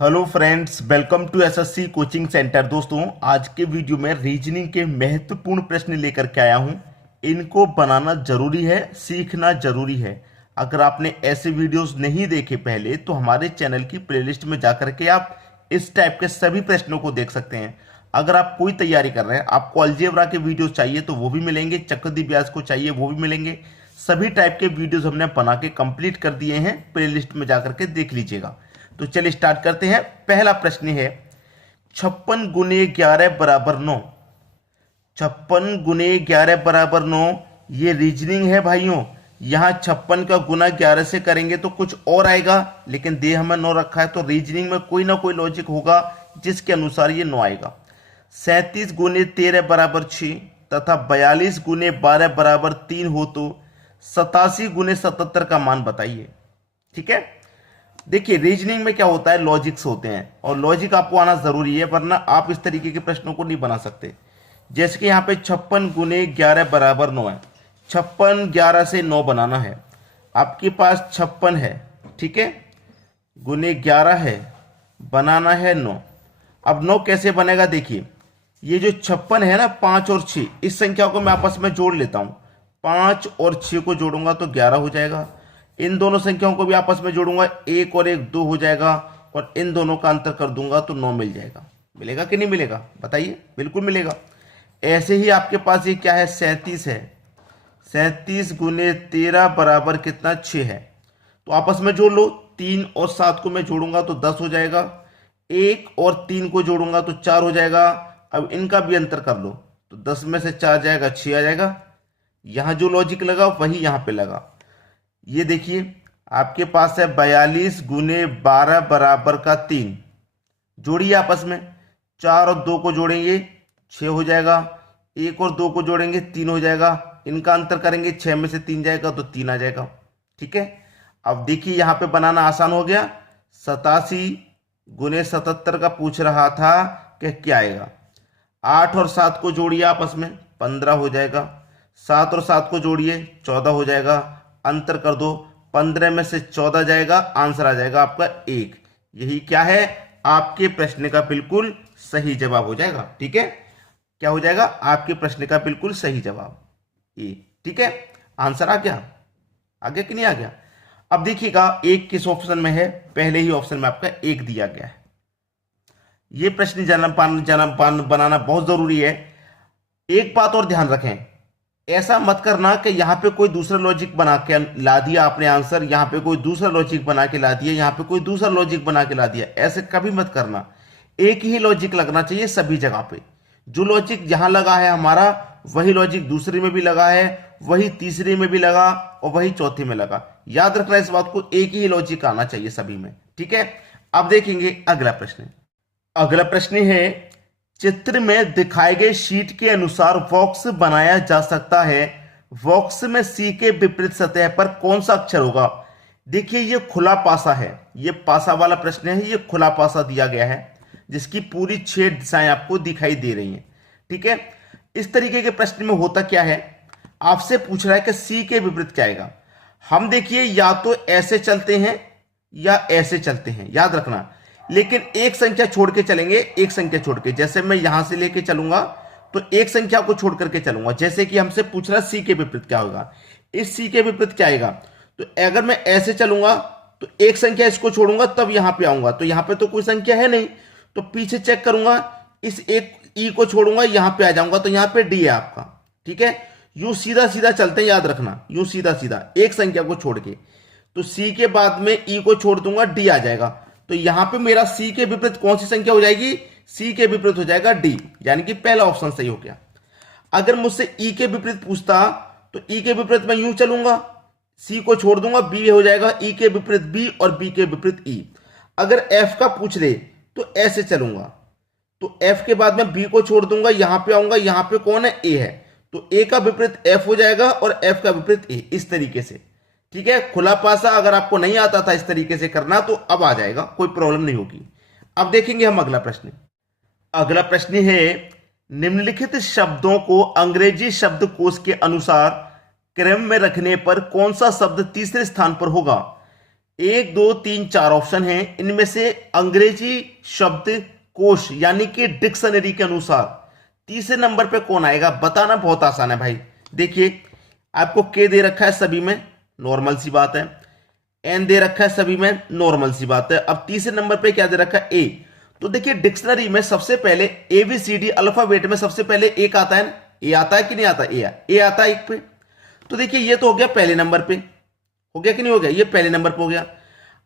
Hello friends, welcome to SSC coaching centre. दोस्तों, आज के वीडियो में रीजनिंग के महत्वपूर्ण प्रश्न लेकर के आया हूं। इनको बनाना जरूरी है, सीखना जरूरी है। अगर आपने ऐसे वीडियोस नहीं देखे पहले तो हमारे चैनल की प्लेलिस्ट में जाकर के आप इस टाइप के सभी प्रश्नों को देख सकते हैं। अगर आप कोई तैयारी कर रहे हैं, आपको अलजेब्रा के वीडियोस चाहिए तो वो भी मिलेंगे, चक्रवृद्धि ब्याज को चाहिए वो भी मिलेंगे। सभी टाइप के वीडियोस हमने बना के कंप्लीट कर दिए हैं, प्लेलिस्ट में जाकर के देख लीजिएगा। तो चलिए स्टार्ट करते हैं। पहला प्रश्न है 56 गुने 11 बराबर 9। 56 गुने 11 बराबर 9, ये रीजनिंग है भाइयों। यहां 56 का गुना 11 से करेंगे तो कुछ और आएगा, लेकिन दे हमें 9 रखा है तो रीजनिंग में कोई ना कोई लॉजिक होगा जिसके अनुसार ये 9 आएगा। 37 गुने 13 बराबर 6 तथा 42 गुने 12 बराबर 3 हो तो 87 गुने 77 का मान बताइए। ठीक है, देखिए रीजनिंग में क्या होता है, लॉजिक्स होते हैं और लॉजिक आपको आना जरूरी है, वरना आप इस तरीके के प्रश्नों को नहीं बना सकते। जैसे कि यहाँ पे 56 गुने 11 बराबर 9 है। 56 11 से 9 बनाना है। आपके पास 56 है, ठीक है, गुने 11 है, बनाना है 9। अब 9 कैसे बनेगा, देखिए ये जो 56 है ना, 5 और 6, इस संख्या को मैं आपस में जोड़ लेता हूं। 5 और 6 को जोड़ूंगा तो 11 हो जाएगा। इन दोनों संख्याओं को भी आपस में जोड़ूंगा, 1 और 1 2 हो जाएगा, और इन दोनों का अंतर कर दूंगा तो 9 मिल जाएगा। मिलेगा कि नहीं मिलेगा बताइए? बिल्कुल मिलेगा। ऐसे ही आपके पास ये क्या है, 37 है। 37 गुने 13 बराबर कितना, 6 है। तो आपस में जोड़ लो, 3 और 7 को मैं जोड़ूंगा तो 10 हो जाएगा। 1 और 3 को जोड़ूंगा तो 4 हो जाएगा। अब इनका भी अंतर कर लो तो 10 में से 4 जाएगा, 6 आ जाएगा। यहां जो लॉजिक लगा वही यहां पे लगा। ये देखिए आपके पास है 42 गुने 12 बराबर का 3। जोड़िए आपस में, 4 और 2 को जोड़ेंगे 6 हो जाएगा। 1 और 2 को जोड़ेंगे 3 हो जाएगा। इनका अंतर करेंगे, 6 में से 3 जाएगा तो 3 आ जाएगा। ठीक है, अब देखिए यहां पे बनाना आसान हो गया। 87 गुने 77 का पूछ रहा था कि क्या आएगा। 8 और 7 को जोड़िए आपस में, 15 हो जाएगा। 7 और 7 को जोड़िए, 14 हो जाएगा। अंतर कर दो, 15 में से 14 जाएगा, आंसर आ जाएगा आपका 1। यही क्या है, आपके प्रश्न का बिल्कुल सही जवाब हो जाएगा। ठीक है, क्या हो जाएगा, आपके प्रश्न का बिल्कुल सही जवाब ए। ठीक है, आंसर आ गया, आगे कि नहीं आ गया? अब देखिएगा 1 किस ऑप्शन में है, पहले ही ऑप्शन में आपका 1 दिया गया है। यह प्रश्न बनाना बहुत जरूरी है। एक बात और ध्यान रखें, ऐसा मत करना कि यहां पे कोई दूसरा लॉजिक बना के ला दिया आपने आंसर, यहां पे कोई दूसरा लॉजिक बना के ला दिया, यहां पे कोई दूसरा लॉजिक बना के ला दिया। ऐसे कभी मत करना। एक ही लॉजिक लगना चाहिए सभी जगह पे। जो लॉजिक जहां लगा है हमारा, वही लॉजिक दूसरे में भी लगा है, वही तीसरे में भी लगा और वही चौथे में लगा। याद रखना इस बात को, एक ही लॉजिक आना चाहिए सभी में। ठीक है, अब देखेंगे अगला प्रश्न। अगला प्रश्न है, चित्र में दिखाए गए शीट के अनुसार बॉक्स बनाया जा सकता है। बॉक्स में सी के विपरीत सतह पर कौन सा अक्षर होगा? देखिए ये खुला पासा है, ये पासा वाला प्रश्न है। ये खुला पासा दिया गया है जिसकी पूरी 6 दिशाएं आपको दिखाई दे रही हैं। ठीक है, इस तरीके के प्रश्न में होता क्या है, आपसे पूछ रहा है कि सी के विपरीत क्या आएगा। हम देखिए या तो ऐसे चलते हैं या ऐसे चलते हैं, याद रखना। लेकिन एक संख्या छोड़ के चलेंगे, एक संख्या छोड़ के। जैसे मैं यहां से लेके चलूंगा तो एक संख्या को छोड़ करके चलूंगा। जैसे कि हमसे पूछ रहा सी के विपरीत क्या होगा, इस सी के विपरीत क्या आएगा। तो अगर मैं ऐसे चलूंगा तो एक संख्या इसको छोड़ूंगा तब यहां पे आऊंगा, तो यहां पे तो कोई संख्या है नहीं, तो पीछे चेक करूंगा, इस एक ई को छोड़ूंगा, यहां पे आ जाऊंगा तो यहां पे डी है आपका। ठीक है, यूं सीधा सीधा चलते हैं, याद रखना, यूं सीधा सीधा एक संख्या को छोड़ के। तो सी के बाद में ई को छोड़ दूंगा, डी आ जाएगा। तो यहां पे मेरा सी के विपरीत कौन सी संख्या हो जाएगी, सी के विपरीत हो जाएगा डी, यानी कि पहला ऑप्शन सही हो गया। अगर मुझसे ई के विपरीत पूछता तो ई के विपरीत मैं यूं चलूंगा, सी को छोड़ दूंगा, बी हो जाएगा, ई के विपरीत बी और बी के विपरीत ई। अगर एफ का पूछ ले तो ऐसे चलूंगा, तो एफ के बाद मैं बी को छोड़ दूंगा, यहां पे आऊंगा, यहां पे कौन है, ए है, तो ए का विपरीत एफ हो जाएगा और एफ का विपरीत ए, इस तरीके से। ठीक है, खुला पासा अगर आपको नहीं आता था इस तरीके से करना तो अब आ जाएगा, कोई प्रॉब्लम नहीं होगी। अब देखेंगे हम अगला प्रश्न। अगला प्रश्न है, निम्नलिखित शब्दों को अंग्रेजी शब्दकोश के अनुसार क्रम में रखने पर कौन सा शब्द तीसरे स्थान पर होगा? एक दो तीन चार ऑप्शन हैं, इनमें से अंग्रेजी शब्द कोश यानी कि डिक्शनरी के अनुसार तीसरे नंबर पे कौन आएगा, बताना बहुत आसान है भाई। देखिए आपको के दे रखा है सभी में, नॉर्मल सी बात है। एन दे रखा है सभी में, नॉर्मल सी बात है। अब तीसरे नंबर पे क्या दे रखा है, ए। तो देखिए डिक्शनरी में सबसे पहले ABCD अल्फाबेट में सबसे पहले एक आता है, ए आता है कि नहीं आता, ए आता है एक पे। तो देखिए ये तो हो गया पहले नंबर पे, हो गया कि नहीं हो गया, ये पहले नंबर पे हो गया।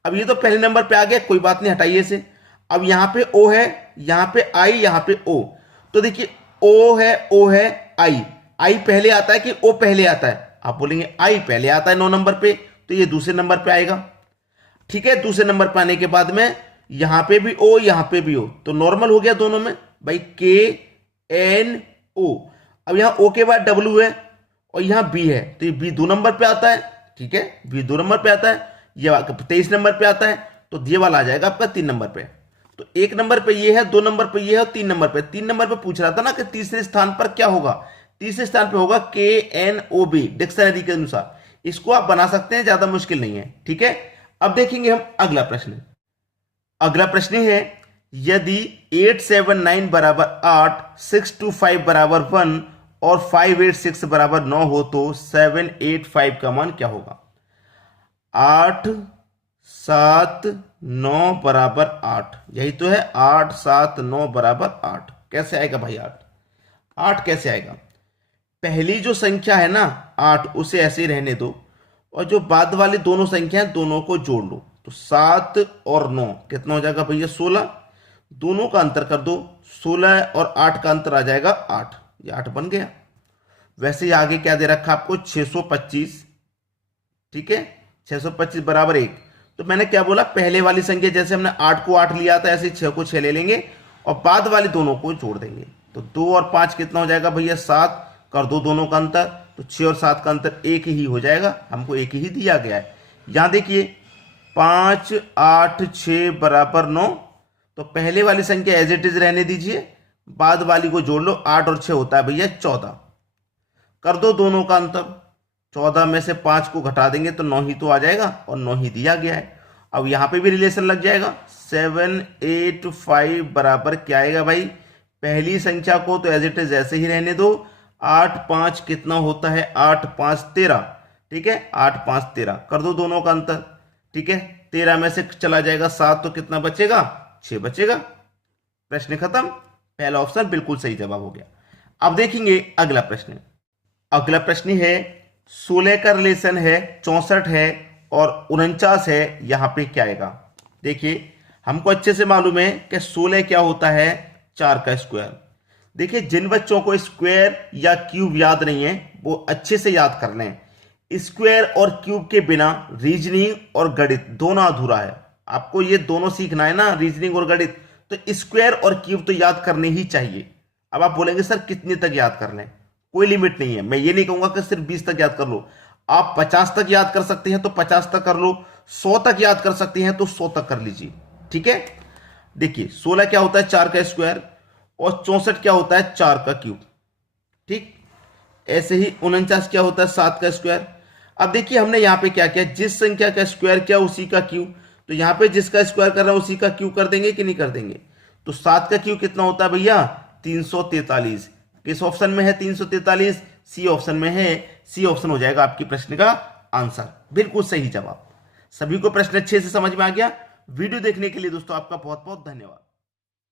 अब ये तो पहले नंबर पे आ गया, कोई बात नहीं, हटाइए इसे। अब यहां पे ओ है, यहां पे आई, यहां पे ओ। तो देखिए ओ है आई पहले आता है कि ओ पहले आता है, आप बोलेंगे आई पहले आता है 9 नंबर पे, तो ये दूसरे नंबर पे आएगा। ठीक है, दूसरे नंबर पे आने के बाद में यहां पे भी ओ, यहां पे भी ओ, तो नॉर्मल हो गया दोनों में भाई, KNO। अब यहां ओ के बाद डब्ल्यू है और यहां बी है, तो ये बी 2 नंबर पे आता है। ठीक है, बी 2 नंबर पे आता है, ये 23 नंबर पे आता है, तो ये वाला आ जाएगा आपका 3 नंबर पे। तो 1 नंबर पे ये है, 2 नंबर पे ये है और 3 नंबर पे, 3 नंबर पे पूछ रहा था ना कि तीसरे स्थान पर क्या होगा, तीसरे स्थान पे होगा KNOB डिक्शनरी के अनुसार। इसको आप बना सकते हैं, ज्यादा मुश्किल नहीं है। ठीक है, अब देखेंगे हम अगला प्रश्न। अगला प्रश्न है, यदि 879 बराबर 8, 625 बराबर 1 और 586 बराबर 9 हो तो 785 का मान क्या होगा। 8 7 9 बराबर 8, यही तो है, 8 7 9 बराबर 8। कैसे आएगा भाई 8 कैसे आएगा। पहली जो संख्या है ना 8, उसे ऐसे ही रहने दो, और जो बाद वाली दोनों संख्या है दोनों को जोड़ लो, तो 7 और 9 कितना हो जाएगा भैया 16। दोनों का अंतर कर दो, 16 और 8 का अंतर आ जाएगा 8, ये 8 बन गया। वैसे ही आगे क्या दे रखा आपको 625। ठीक है, 625 बराबर 1। तो मैंने क्या बोला, पहले वाली संख्या जैसे हमने 8 को 8 लिया था, ऐसे 6 को 6 ले लेंगे और बाद वाली दोनों को जोड़ देंगे, तो 2 और 5 कितना हो जाएगा भैया 7, कर दो दोनों का अंतर, तो 6 और 7 का अंतर 1 ही हो जाएगा, हमको 1 ही दिया गया है। यहां देखिए 5 8 6 बराबर 9, तो पहले वाली संख्या एज इट इज रहने दीजिए, बाद वाली को जोड़ लो, 8 और 6 होता है भैया 14, कर दो दोनों का अंतर, 14 में से 5 को घटा देंगे तो 9 ही तो आ जाएगा, और 9 ही दिया गया है। अब यहां पे भी रिलेशन लग जाएगा, 785 बराबर क्या आएगा भाई, पहली संख्या को तो एज इट इज ऐसे ही रहने दो, 8 5 कितना होता है, 8 5 13। ठीक है, 8 5 13, कर दो दोनों का अंतर। ठीक है, 13 में से चला जाएगा 7, तो कितना बचेगा 6 बचेगा। प्रश्न खत्म, पहला ऑप्शन बिल्कुल सही जवाब हो गया। अब देखेंगे अगला प्रश्न। अगला प्रश्न है 16 का रिलेशन है 64 है और 49 है, यहां पे क्या आएगा। देखिए हमको अच्छे से मालूम है कि 16 क्या होता है, 4 का स्क्वायर। देखिए जिन बच्चों को स्क्वायर या क्यूब याद नहीं है वो अच्छे से याद कर लें, स्क्वायर और क्यूब के बिना रीजनिंग और गणित दोनों अधूरा है। आपको ये दोनों सीखना है ना, रीजनिंग और गणित, तो स्क्वायर और क्यूब तो याद करने ही चाहिए। अब आप बोलेंगे सर कितने तक याद कर लें, कोई लिमिट नहीं है। मैं ये नहीं कहूंगा कि सिर्फ 20 तक याद कर लो, आप 50 तक याद कर सकते हैं तो 50 तक कर लो, 100 तक याद कर सकते हैं तो 100 तक कर लीजिए। ठीक है, देखिए 16 क्या होता है 4 का स्क्वायर और 64 क्या होता है 4 का क्यूब। ठीक, ऐसे ही 49 क्या होता है 7 का स्क्वायर। अब देखिए हमने यहां पे क्या किया, जिस संख्या का स्क्वायर किया उसी का क्यूब, तो यहां पे जिसका स्क्वायर कर रहा है उसी का क्यूब कर देंगे कि नहीं कर देंगे। तो 7 का क्यूब कितना होता है भैया 343। किस ऑप्शन में है 343, सी ऑप्शन में है। सी ऑप्शन हो जाएगा आपकी प्रश्न का आंसर, बिल्कुल सही जवाब। सभी को प्रश्न अच्छे से समझ में आ गया। वीडियो देखने के लिए दोस्तों आपका बहुत बहुत धन्यवाद।